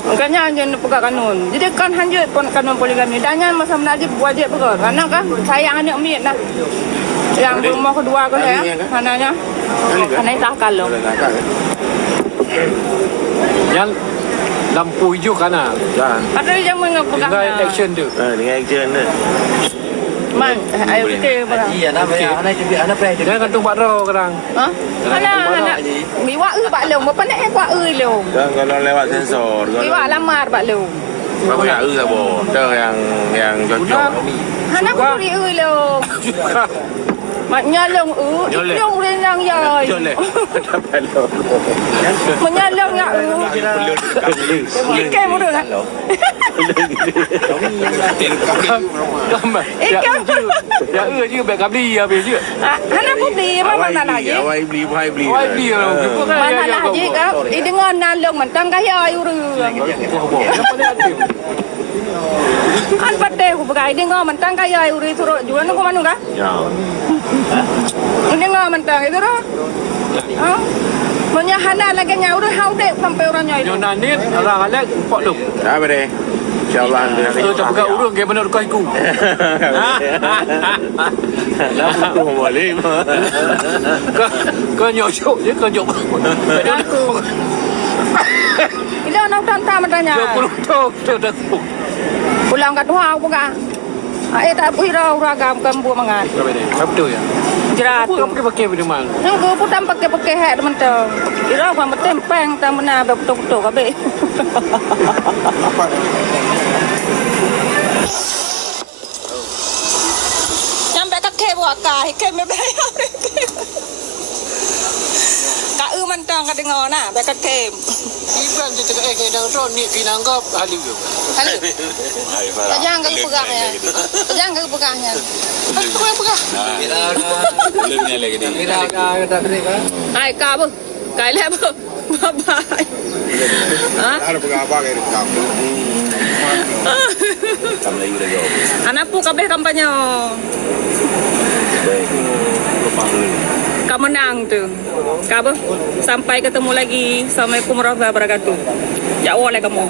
Makanya anjing pegang kanun. Jadi kan hanya kanun poligami. Danyan masa menajib wajib pegang. Karena kan sayang anak miet lah. Yang rumah kedua kan ya, anaknya. Anak tak kalau. Yang lampu hijau kanan. Ada yang mengepegang. Dengan action tu. Dengan action tu. Man, ayo kita berang. Iya, anak pernah Jangan kantung Pak Ro kadang. Anak miwa Pak Long, apa nak kuat Long. Dan kalau lewat sensor. Miwa lamar Pak Long. Aku nak sabo. Tu yang cocok. Anak aku ri Long. Mak nyalong nyong renang ya. Joleh. Dapat lo. Menyalong ya. Ikan muda kan? Ikan. Ya je baik kabli habis je. Anak aku di mana lagi? Awai beli. Wai beli lah. Mana lagi kau? Ini ngon nalong mentang kaya ayu ru. Kan pade aku pakai ini ngon mentang kaya ayu ru turun jual aku mana kah? Ya. Ini ngon mentang itu ro. Punya hana lagi nyau ru hau dek sampai orangnya itu. Yang nanit orang alek pok lu. Apa deh? InsyaAllah. Itu tak buka urung ke benar kau ikut. Dah tu boleh. Kau nyosok je kau jok. Ini anak tanta matanya. 20 tahun dah tu. Pulang kat rumah aku kah? Tak puhirau ragam kambu mangan. Apa tu ya? Jerat. Kau pakai benda mana? Yang gue putam pakai hat teman tu. Irau kan bertempeng tak mana betul-betul kabe. Sampai tak kebuat kai, keme bayar. Kak mantang kat dengar na, bekat kem. Iban je tengah dah tu ni pinanggap halu je. Kali. Jangan kau pegangnya. Jangan kau pegangnya. Kau yang pegang. Belum nyala ke ni. Hai kak bu, kai leh bu. Bye. Ada pegang apa ke dekat? Kamu lagi dah jauh. Anak pu kabeh kampanye. Kamu menang tu. Kamu sampai ketemu lagi. Assalamualaikum warahmatullahi wabarakatuh. Ya Allah kamu.